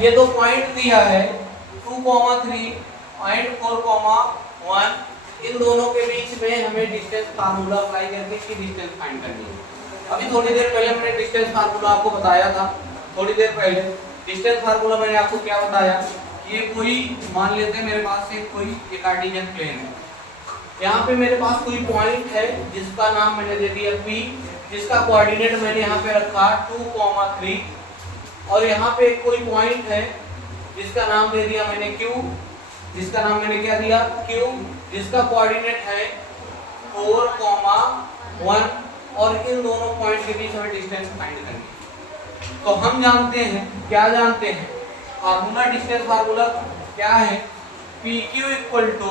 ये दो पॉइंट दिया है 2,3 पॉइंट 4,1, इन दोनों के बीच में हमें डिस्टेंस फार्मूला अप्लाई करके इसकी डिस्टेंस फाइंड करनी है। अभी थोड़ी देर पहले हमने डिस्टेंस फार्मूला आपको बताया था। थोड़ी देर पहले डिस्टेंस फार्मूला मैंने आपको क्या बताया कि ये कोई मान लेते हैं मेरे पास से कोई एक कार्टेशियन प्लेन है। यहाँ पे मेरे पास कोई पॉइंट है जिसका नाम मैंने दे दिया P, जिसका कोऑर्डिनेट मैंने यहाँ पे रखा 2,3, और यहाँ पे कोई पॉइंट है जिसका नाम दे दिया मैंने Q, जिसका नाम मैंने क्या दिया Q, जिसका कोऑर्डिनेट है 4,1, और इन दोनों पॉइंट के बीच हमें डिस्टेंस फाइंड करनी है। तो हम जानते हैं, क्या जानते हैं, फार्मूला, डिस्टेंस फार्मूला क्या है, PQ equal to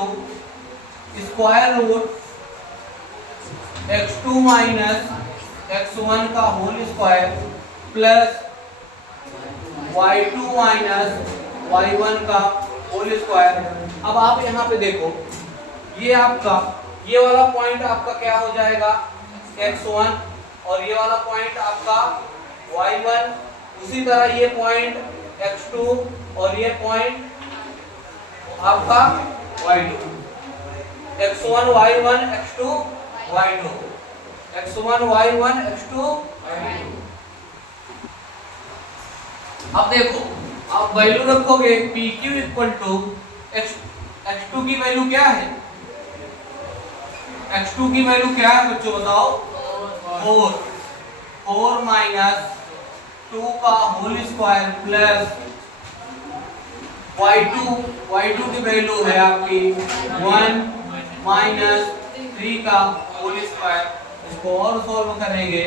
square root x2 minus x1 का whole square plus y2 minus y1 का होल स्क्वायर। अब आप यहाँ पे देखो, ये आपका ये वाला पॉइंट आपका क्या हो जाएगा x1, और ये वाला पॉइंट आपका y1, उसी तरह ये पॉइंट x2 और ये पॉइंट आपका y2, x1 y1 x2 y2, x1 y1 x2 y2। अब देखो, आप वैल्यू रखोगे PQ इक्वल टू x2 की वैल्यू क्या है, x2 की वैल्यू क्या है बच्चों बताओ, 4 माइनस 2 का होल स्क्वायर प्लस y2 की वैल्यू है आपकी 1 माइनस 3 का होल स्क्वायर। इसको और सॉल्व करेंगे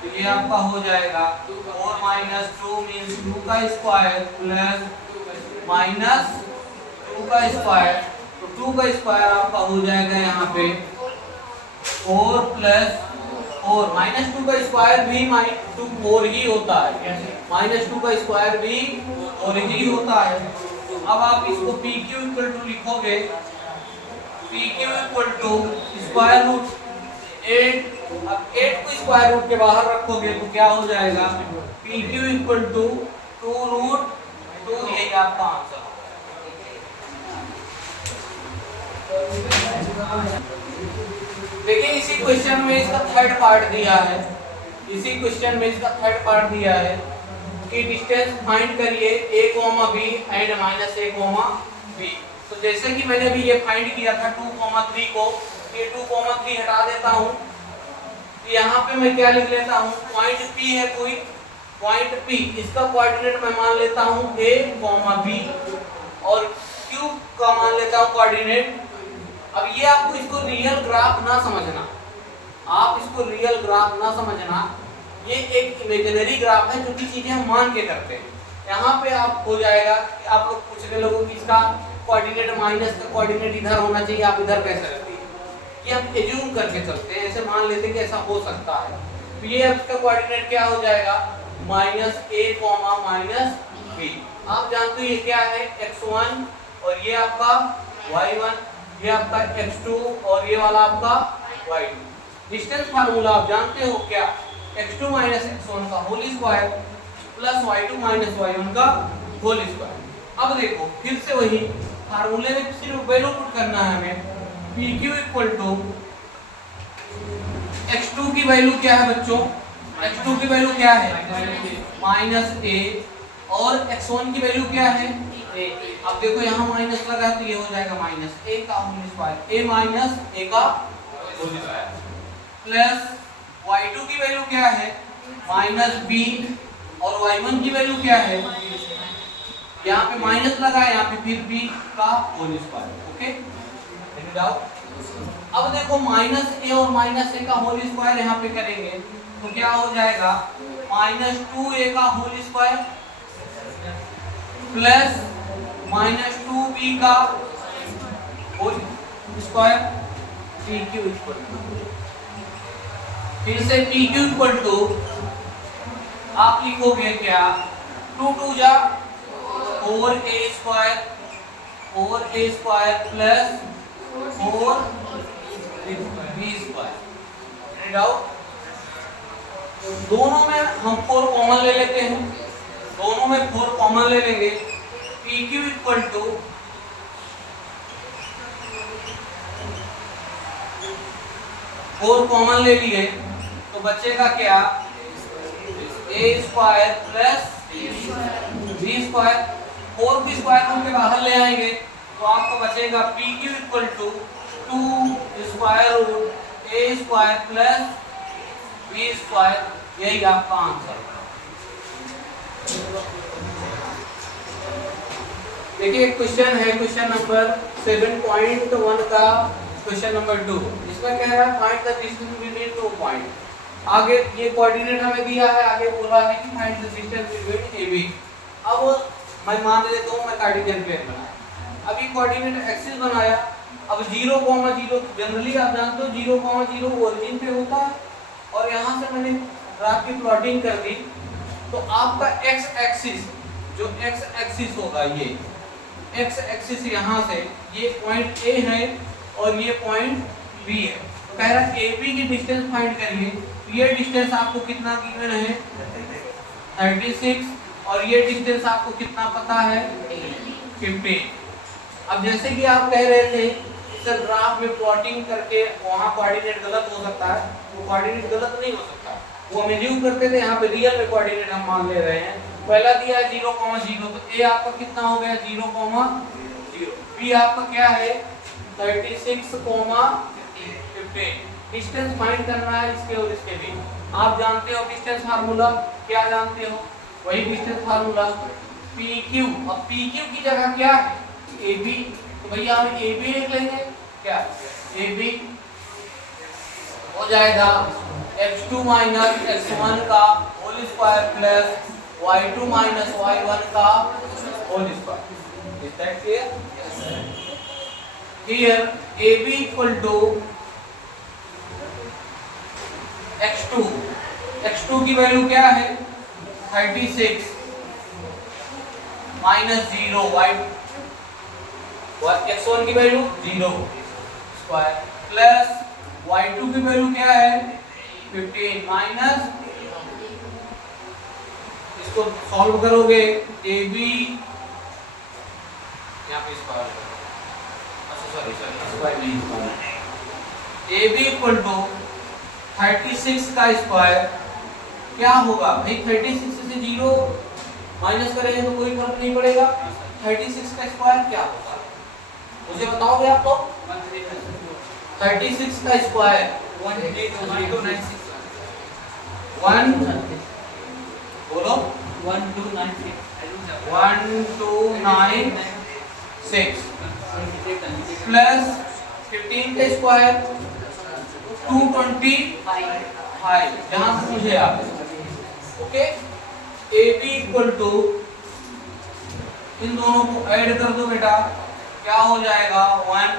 तो ये आपका हो जाएगा 4 माइनस 2 मीन्स 2 का स्क्वायर प्लस माइनस 2 का स्क्वायर, तो 2 का स्क्वायर आपका हो जाएगा यहाँ पे 4 प्लस 4, माइनस 2 का स्क्वायर भी 4 ही होता है, माइनस 2 का स्क्वायर भी 4 ही होता है। अब आप इसको PQ इक्वल टू लिखोगे, PQ equal to square root 8, अब 8 को स्क्वायर रूट के बाहर रखोगे तो क्या हो जाएगा, PQ इक्वल टू 2 रूट 2, यही आपका आंसर। देखिए इसी क्वेश्चन में इसका थर्ड पार्ट दिया है, इसी क्वेश्चन में इसका थर्ड पार्ट दिया है कि डिस्टेंस फाइंड करिए a, b and -a, b। तो जैसे कि मैंने अभी ये फाइंड किया था 2,3 को, ये 2,3 हटा देता हूँ, यहाँ पे मैं क्या लिख लेता हूँ, पॉइंट P है कोई, पॉइंट P, इसका कोऑर्डिनेट मैं मान लेता हूँ a, b, और Q का मान लेता हूँ कोऑर्डिनेट। अब ये आपको इसको रियल ग्राफ ना समझना, आप इसको रियल ग्राफ ना समझना, ये एक इमेजिनरी ग्राफ है जो कि चीजें हम मान के करते हैं। यहाँ पे आप हो जाएगा कि आप लोग पूछने लोगों कि इसका कोऑर्डिनेट माइनस का कोऑर्डिनेट इधर होना चाहिए, आप इधर कैसे रखते हैं, कि हम एज्यूम करके चलते हैं, ऐसे मान लेते हैं कि ऐसा हो सकता है। तो ये आपका कोऑर्डिनेट क्या हो जाएगा, -a, -b। आप जानते हो ये क्या है, x1, और ये आपका y1, ये आपका x2, और ये वाला आपका y2। डिस्टेंस फार्मूला आप जानते हो क्या, x2 माइनस x1 का whole square plus y2 minus y1 का होल स्क्वायर। अब देखो फिर से वही फार्मूले में सिर्फ वैल्यू पुट करना है हमें, PQ इक्वल टू x2 की वैल्यू क्या है बच्चों, x2 की वैल्यू क्या है -a, और x1 की वैल्यू क्या है a। अब देखो यहाँ माइनस लगा तो ये हो जाएगा -a का whole square, a minus a का होल स्क्वायर, प्लस y2 की वैल्यू क्या है -b, और y1 की वैल्यू क्या है, यहाँ पे माइनस लगा है, यहाँ पे फिर b का whole square. Okay, any doubt. अब देखो -a और -a का होल स्क्वायर यहाँ पे करेंगे तो क्या हो जाएगा, -2a का होल स्क्वायर प्लस -2b का whole square, PQ equal to, फिर से PQ इक्वल टू आप लिखोगे क्या, 2 2 जा 4a square plus 4b square. Doubt, दोनों में हम 4 कॉमन ले लेते हैं, दोनों में 4 कॉमन ले लेंगे। P Q equal to four common ले लिए तो बचेगा क्या, A square plus B square. 4 की स्क्वायर रूट के बाहर ले आएंगे तो आपको बचेगा P Q equal to 2 square root A square plus B square. यही आपका आंसर। देखिए एक क्वेश्चन है, क्वेश्चन नंबर 7.1 का क्वेश्चन नंबर 2। इसमें कह रहा है find the distance between 2 point. आगे ये कोऑर्डिनेट हमें दिया है, आगे बोला है कि find the distance between A B. अब मैं मान लेता हूँ मैं कार्टेशियन प्लेन बनाया, अभी कोऑर्डिनेट एक्सिस बनाया। अब 0,0 जनरली आप जानते हो 0,0 ओरिजिन पे होता है और यहाँ से मैंने ग्राफ की प्लॉटिंग कर दी तो आपका एक्स एक्सिस, जो एक्स एक्सिस होगा ये एक्स एक्सिस यहाँ से ये पॉइंट ए है और ये पॉइंट बी है। तो कह रहा है ए बी की डिस्टेंस फाइंड करिए। ये डिस्टेंस आपको कितना गिवन है 36 और ये डिस्टेंस आपको कितना पता है 15। अब जैसे कि आप कह रहे थे सर ग्राफ में प्लॉटिंग करके वहाँ कोऑर्डिनेट गलत हो सकता है, वो कोऑर्डिनेट गलत नहीं हो सकता। वो हम एज्यूम करते थे, यहाँ पे रियल में कोऑर्डिनेट हम मान ले रहे हैं। पहला दिया है 0,0 तो ए आपका कितना हो गया 0,0, बी आपका क्या है 36,15। डिस्टेंस फाइंड करना है इसके और इसके भी। आप जानते हो डिस्टेंस फार्मूला, क्या जानते हो, वही डिस्टेंस फार्मूला पी क्यू। अब पी क्यू की जगह क्या है ए बी, तो भैया हम ए बी लिख लेंगे। क्या ए बी हो जाएगा x2 माइनस x1 का whole square plus y2 minus y1 का whole square. Is that clear? Here AB equal to x2, x2 की वैल्यू क्या है 36 माइनस 0 x1 की वैल्यू 0 स्क्वायर प्लस y2 की वैल्यू क्या है 15 माइनस, इसको सॉल्व करोगे AB यहाँ पे स्क्वायर, अच्छा सॉरी AB इक्वल टू 36 का स्क्वायर क्या होगा भाई 36 से 0 माइनस करेंगे तो कोई फर्क नहीं पड़ेगा। 36 का स्क्वायर क्या होगा मुझे बताओगे आप लोग? 36 का स्क्वायर 1296 बोलो 1296 प्लस 15 का स्क्वायर 225 जहां से मुझे याद है। ओके AB इक्वल टू इन दोनों को ऐड कर दो बेटा, क्या हो जाएगा 1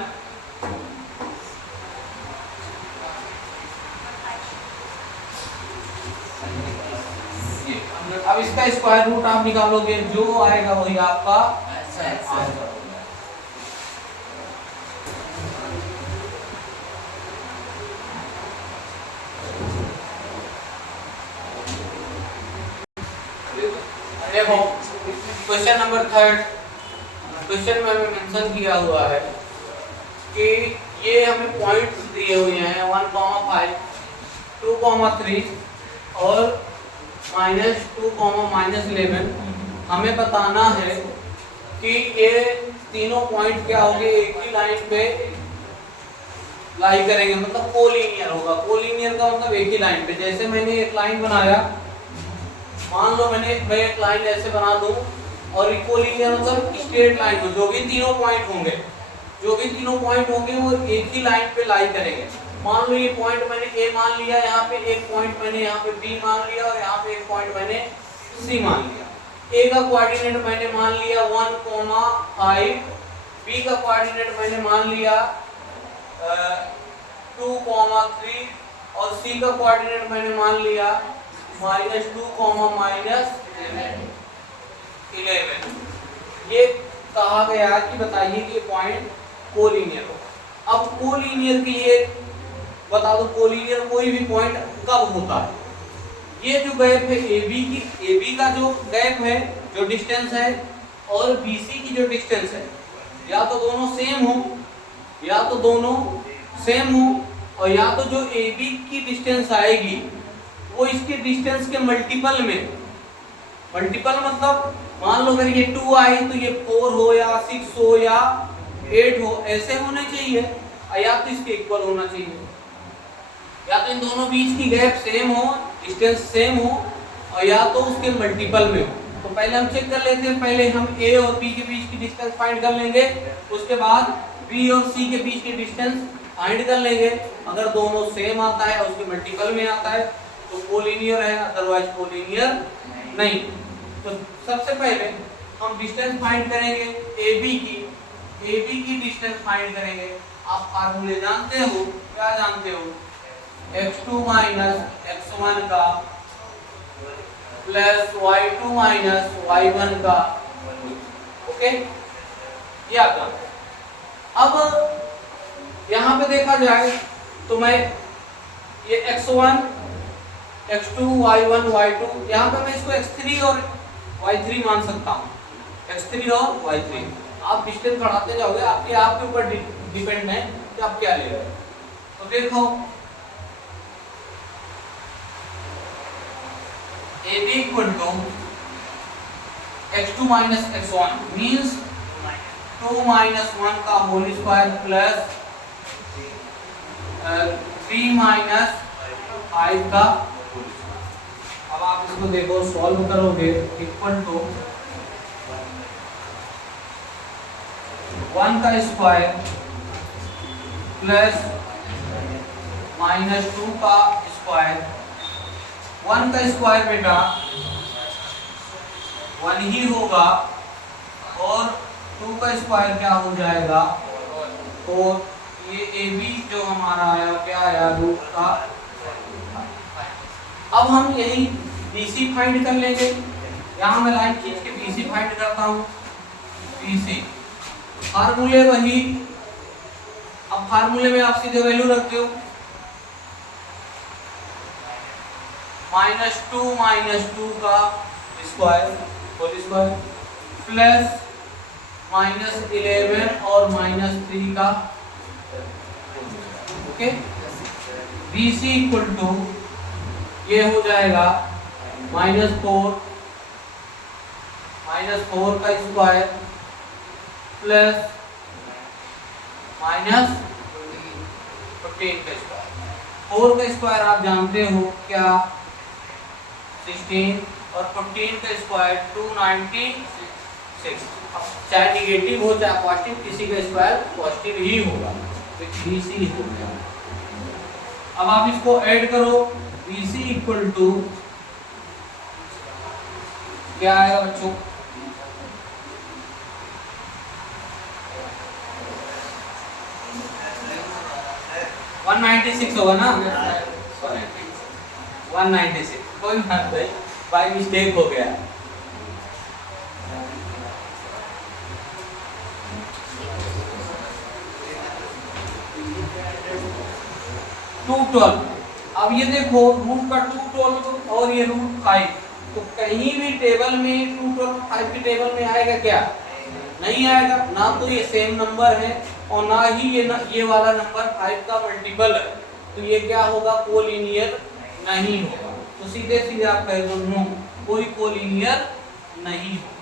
अब इसका स्क्वायर रूट आप निकालोगे जो आएगा वही आपका आंसर। देखो क्वेश्चन नंबर 3, क्वेश्चन में हमें मेंशन किया हुआ है कि ये हमें पॉइंट्स दिए हुए हैं 1,5 2,3 और -2, -11। हमें बताना है कि ये तीनों पॉइंट क्या होंगे एक ही लाइन पे लाई करेंगे, मतलब कोलिनियर होगा। कोलिनियर का मतलब एक ही लाइन पे। जैसे मैंने एक लाइन बनाया, मान लो मैं एक लाइन ऐसे बना दूं और कोलिनियर मतलब स्ट्रेट लाइन हो, जो भी तीनों पॉइंट होंगे वो एक ही लाइन पे लाई करेंगे। मान लो ये पॉइंट मैंने ए मान लिया, यहाँ पे एक पॉइंट मैंने यहाँ पे बी मान लिया और यहाँ पे एक पॉइंट मैंने सी मान लिया। ए का कोऑर्डिनेट मैंने मान लिया 1,5, बी का कोऑर्डिनेट मैंने मान लिया 2,3 और सी का कोऑर्डिनेट मैंने मान लिया -2, -11। ये कहा गया कि बताइए कि पॉइंट कोलिनियर हो। अब कोलिनियर की ये बता दो, कोलिनियर कोई भी पॉइंट कब होता है? ये जो गैप है AB का जो गैप है, जो डिस्टेंस है, और BC की जो डिस्टेंस है, या तो दोनों सेम हो, और या तो जो AB की डिस्टेंस आएगी वो इसके डिस्टेंस के मल्टीपल में, मल्टीपल मतलब मान लो अगर ये 2 आई तो ये 4 हो या 6 हो या 8 हो, ऐसे होने चाहिए, या तो इसके इक्वल होना चाहिए, या तो इन दोनों बीच की गैप सेम हो, डिस्टेंस सेम हो, और या तो उसके मल्टीपल में हो। तो पहले हम चेक कर लेते हैं, पहले हम A और B के बीच की डिस्टेंस फाइंड कर लेंगे, उसके बाद B और C के बीच की डिस्टेंस फाइंड कर लेंगे। अगर दोनों सेम आता है और उसके मल्टीपल में आता है तो कोलिनियर है, अदरवाइज कोलिनियर नहीं। तो सबसे पहले हम डिस्टेंस फाइंड करेंगे AB की डिस्टेंस फाइंड करेंगे। आप फार्मूले जानते हो, क्या जानते हो? x2 माइनस x1 का प्लस y2 माइनस y1 का, ओके, ये आता। अब यहाँ पे देखा जाए तो मैं ये x1 x2 y1 y2, यहाँ पे मैं इसको x3 और y3 मान सकता हूँ, x3 और y3। आप डिस्टेंस बढ़ाते जाओगे, आपके ऊपर डिपेंड है कि आप क्या ले रहे हो। तो देखो AB equal to x2 minus x1 means 2 minus 1 का होल स्क्वायर प्लस 3 माइनस 5 का। अब आप इसको देखो, सॉल्व करोगे, इक्वल टू 1 का स्क्वायर प्लस माइनस 2 का स्क्वायर। 1 का स्क्वायर बेटा 1 ही होगा, और 2 का स्क्वायर क्या हो जाएगा? तो ये AB जो हमारा आया क्या आया? रूट का। अब हम यही BC फाइंड कर लेंगे। यहाँ मैं लाइन खींच के BC फाइंड करता हूँ। BC फार्मूले वही, अब फार्मूले में आप सीधे वैल्यू रखते हो, -2 का स्क्वायर होल स्क्वायर प्लस -11 और -3 का, ओके। BC इक्वल टू ये हो जाएगा -4 का स्क्वायर प्लस -15 का स्क्वायर। 4 का स्क्वायर आप जानते हो क्या? 16, और 15 का स्क्वायर 296। चाहे निगेटिव हो चाहे पॉजिटिव, किसी का स्क्वायर पॉजिटिव ही होगा, तो BC हो गया। अब आप इसको ऐड करो, BC इक्वल टू क्या आएगा बच्चों? 196 होगा ना? 196, कोई बात नहीं, बाय मिस्टेक हो गया। अब ये देखो, रूट का 212 और ये √5, तो कहीं भी टेबल में 212 5 की टेबल में आएगा क्या? नहीं आएगा। ना तो ये सेम नंबर है और ना ही ये वाला नंबर 5 का मल्टीपल है, तो ये क्या होगा? कोलिनियर नहीं होगा। तो सीधे सीधे आप कह दो नो, कोई कोलिनियर नहीं होगा।